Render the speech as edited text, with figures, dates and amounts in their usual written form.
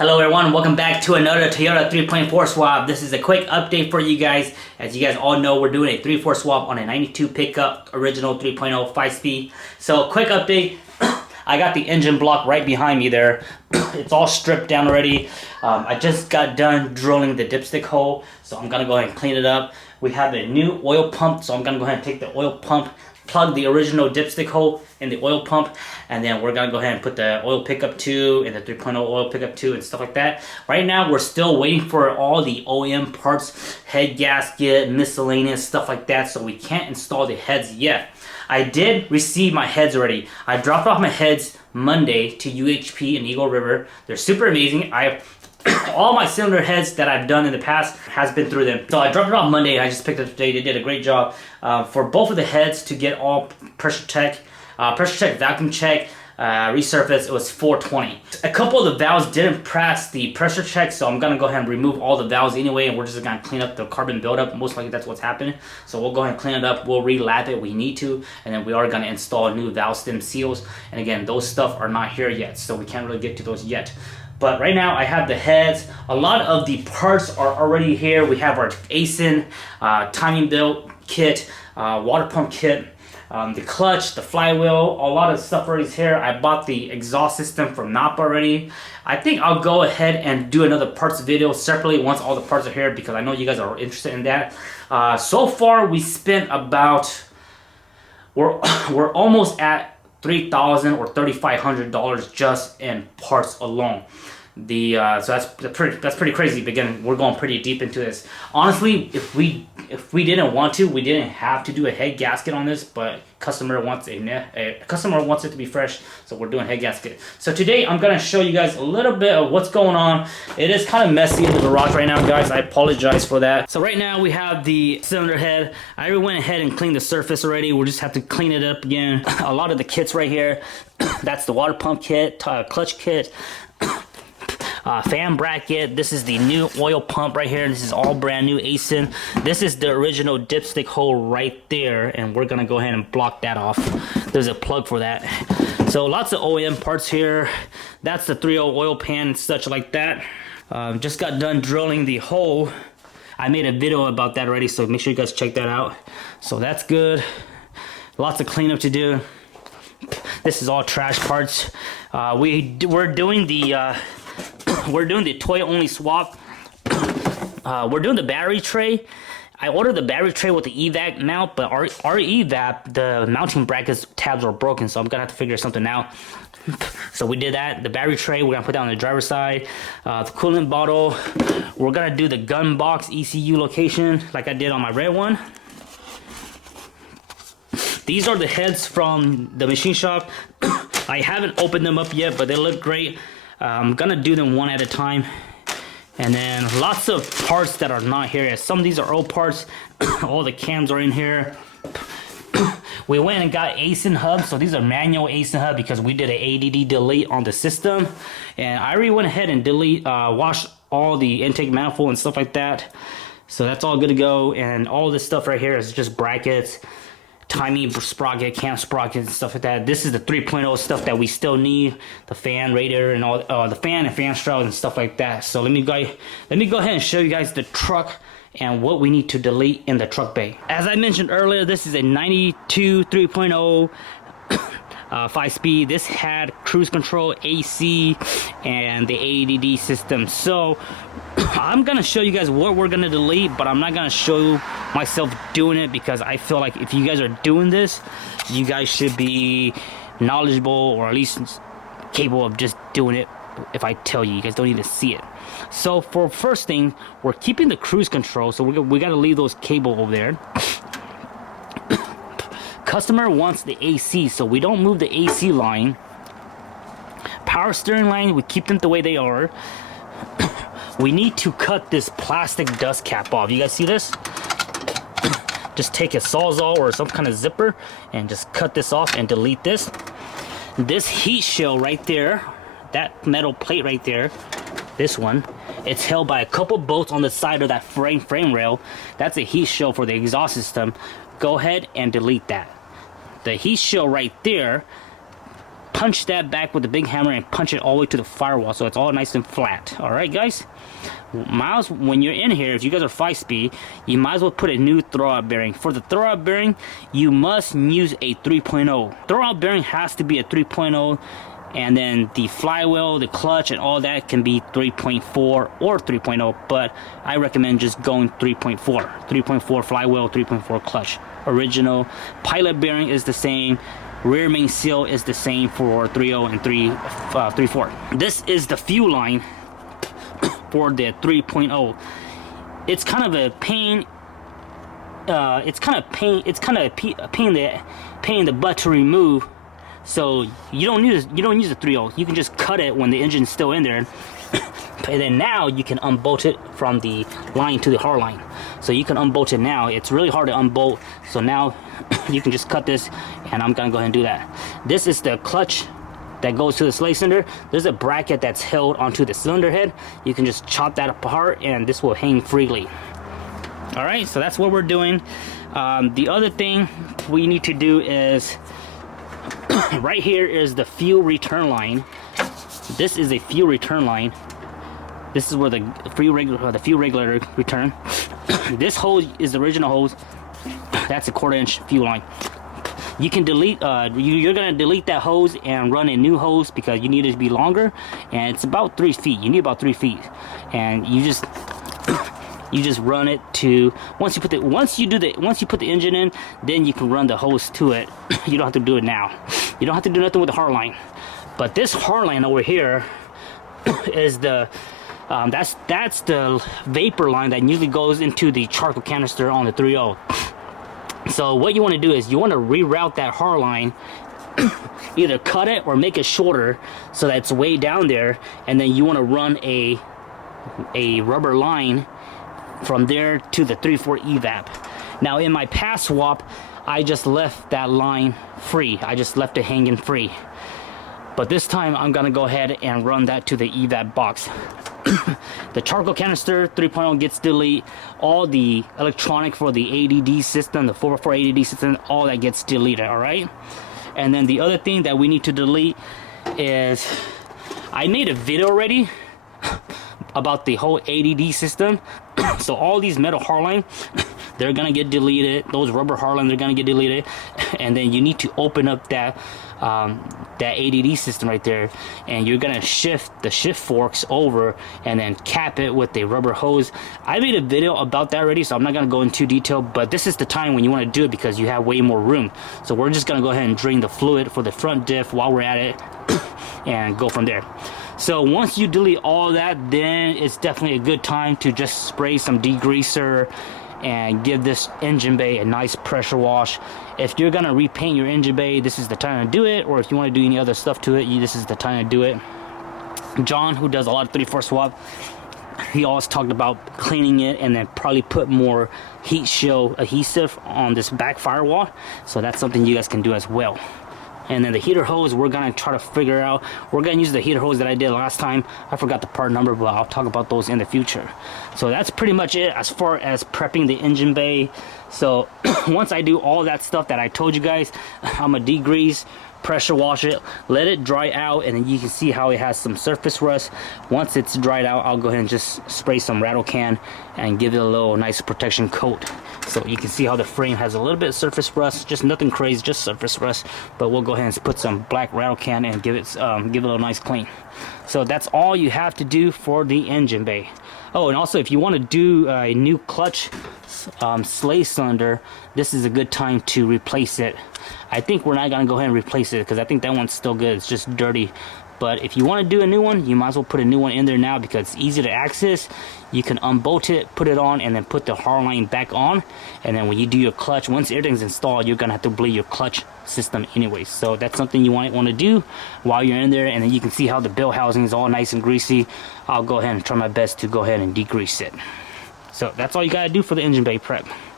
Hello everyone, welcome back to another Toyota 3.4 swap. This is a quick update for you guys. As you guys all know, we're doing a 3.4 swap on a 92 pickup, original 3.0 5-speed. So quick update, I got the engine block right behind me there. It's all stripped down already. I just got done drilling the dipstick hole, so I'm gonna go ahead and clean it up. We have a new oil pump, so I'm gonna go ahead and take the oil pump, plug the original dipstick hole in the oil pump, and then we're gonna go ahead and put the oil pickup 2 and the 3.0 oil pickup 2 and stuff like that. Right now we're still waiting for all the OEM parts, head gasket, miscellaneous stuff like that, so we can't install the heads yet. I did receive my heads already. I dropped off my heads Monday to UHP in Eagle River. They're super amazing. All my cylinder heads that I've done in the past has been through them. So I dropped it off Monday and I just picked it up today. They did a great job. For both of the heads to get all pressure check, vacuum check, resurface, it was $420. A couple of the valves didn't pass the pressure check, so I'm gonna go ahead and remove all the valves anyway, and we're just gonna clean up the carbon buildup. Most likely that's what's happening. So we'll go ahead and clean it up. We'll relap it, we need to, and then we are gonna install new valve stem seals. And again, those stuff are not here yet, so we can't really get to those yet. But right now I have the heads. A lot of the parts are already here. We have our ASIN, timing belt kit, water pump kit, the clutch, the flywheel, a lot of stuff already is here. I bought the exhaust system from Napa already. I think I'll go ahead and do another parts video separately once all the parts are here, because I know you guys are interested in that. So far we spent about, we're almost at $3,000 or $3,500 just in parts alone. So that's pretty crazy. But again, we're going pretty deep into this. Honestly, if we didn't want to, we didn't have to do a head gasket on this, but customer wants customer wants it to be fresh, so we're doing head gasket. So today I'm gonna show you guys a little bit of what's going on. It is kind of messy in the garage right now, guys. I apologize for that. So right now we have the cylinder head. I went ahead and cleaned the surface already. We'll just have to clean it up again. A lot of the kits right here. That's the water pump kit, clutch kit, fan bracket. This is the new oil pump right here. This is all brand new ASIN. This is the original dipstick hole right there, and we're gonna go ahead and block that off. There's a plug for that. So lots of OEM parts here. That's the 3.0 oil pan and such like that. Just got done drilling the hole. I made a video about that already, so make sure you guys check that out. So that's good. Lots of cleanup to do. This is all trash parts. We're doing the toy only swap. We're doing the battery tray. I ordered the battery tray with the EVAC mount, but our EVAC, the mounting brackets tabs are broken, so I'm gonna have to figure something out. So we did that. The battery tray, we're gonna put that on the driver's side. The coolant bottle, we're gonna do the gun box ECU location like I did on my red one. These are the heads from the machine shop. I haven't opened them up yet, but they look great. I'm gonna do them one at a time. And then lots of parts that are not here. Some of these are old parts. All the cams are in here. We went and got ASIN hubs. So these are manual ASIN hub because we did an ADD delete on the system. And I already went ahead and washed all the intake manifold and stuff like that. So that's all good to go. And all this stuff right here is just brackets, timing sprocket, cam sprockets, and stuff like that. This is the 3.0 stuff that we still need, the fan radiator and all, the fan and fan shroud and stuff like that. So let me go ahead and show you guys the truck and what we need to delete in the truck bay. As I mentioned earlier, this is a 92 3.0 5-speed. This had cruise control, AC, and the ADD system. So I'm gonna show you guys what we're gonna delete, but I'm not gonna show myself doing it, because I feel like if you guys are doing this, you guys should be knowledgeable, or at least capable of just doing it. If I tell you, you guys don't need to see it. So for first thing, we're keeping the cruise control, so we gotta leave those cable over there. Customer wants the AC, so we don't move the AC line. Power steering line, we keep them the way they are. We need to cut this plastic dust cap off. You guys see this? Just take a Sawzall or some kind of zipper and just cut this off and delete this. This heat shield right there, that metal plate right there, this one, it's held by a couple bolts on the side of that frame rail. That's a heat shield for the exhaust system. Go ahead and delete that. The heat shield right there punch that back with the big hammer and punch it all the way to the firewall so it's all nice and flat. Alright guys, when you're in here, if you guys are 5-speed, you might as well put a new throwout bearing. For the throwout bearing, you must use a 3.0. Throwout bearing has to be a 3.0, and then the flywheel, the clutch, and all that can be 3.4 or 3.0, but I recommend just going 3.4. 3.4 flywheel, 3.4 clutch. Original pilot bearing is the same. Rear main seal is the same for 3.0 and 3.4. This is the fuel line for the 3.0. It's kind of a pain. It's kind of a pain in the butt to remove. So you don't use a 3.0. You can just cut it when the engine's still in there, and then now you can unbolt it from the line to the hard line. So you can unbolt it now. It's really hard to unbolt. So now you can just cut this, and I'm gonna go ahead and do that. This is the clutch that goes to the slave cylinder. There's a bracket that's held onto the cylinder head. You can just chop that apart, and this will hang freely. All right, so that's what we're doing. The other thing we need to do is right here is the fuel return line. This is a fuel return line. This is where the fuel regulator return. This hose is the original hose. That's a 1/4-inch fuel line. You can delete. You're gonna delete that hose and run a new hose because you need it to be longer, and it's about 3 feet. You need about 3 feet, and you just run it to once you put the engine in, then you can run the hose to it. You don't have to do it now. You don't have to do nothing with the hard line. But this hard line over here is the that's the vapor line that usually goes into the charcoal canister on the 3.0. So what you want to do is you want to reroute that hard line, either cut it or make it shorter so that it's way down there, and then you want to run a rubber line from there to the 3.4 evap. Now in my past swap, I just left that line free. I just left it hanging free. But this time I'm gonna go ahead and run that to the evap box. The charcoal canister 3.0 gets deleted. All the electronic for the ADD system, the 4x4 ADD system, all that gets deleted, all right? And then the other thing that we need to delete is, I made a video already about the whole ADD system. So all these metal hard line, they're gonna get deleted. Those rubber hard line, they're gonna get deleted. And then you need to open up that ADD system right there, and you're gonna shift the shift forks over and then cap it with a rubber hose. I made a video about that already, so I'm not gonna go into detail, but this is the time when you want to do it because you have way more room. So we're just gonna go ahead and drain the fluid for the front diff while we're at it and go from there. So once you delete all that, then it's definitely a good time to just spray some degreaser and give this engine bay a nice pressure wash. If you're gonna repaint your engine bay, this is the time to do it, or if you want to do any other stuff to it, this is the time to do it. John, who does a lot of 3.4 swap, he always talked about cleaning it and then probably put more heat shield adhesive on this back firewall. So that's something you guys can do as well. And then the heater hose, we're gonna try to figure out. We're gonna use the heater hose that I did last time. I forgot the part number, but I'll talk about those in the future. So that's pretty much it as far as prepping the engine bay. So once I do all that stuff that I told you guys, I'm gonna degrease, pressure wash it, let it dry out, and then you can see how it has some surface rust. Once it's dried out, I'll go ahead and just spray some rattle can and give it a little nice protection coat. So you can see how the frame has a little bit of surface rust, just nothing crazy, just surface rust. But we'll go ahead and put some black rattle can and give it a little nice clean. So that's all you have to do for the engine bay. Oh, and also if you want to do a new clutch slave cylinder, this is a good time to replace it. I think we're not gonna go ahead and replace it because I think that one's still good. It's just dirty. But if you want to do a new one, you might as well put a new one in there now because it's easy to access. You can unbolt it, put it on, and then put the hard line back on. And then when you do your clutch, once everything's installed, you're gonna have to bleed your clutch system anyway. So that's something you might want to do while you're in there. And then you can see how the bell housing is all nice and greasy. I'll go ahead and try my best to go ahead and degrease it. So that's all you gotta do for the engine bay prep.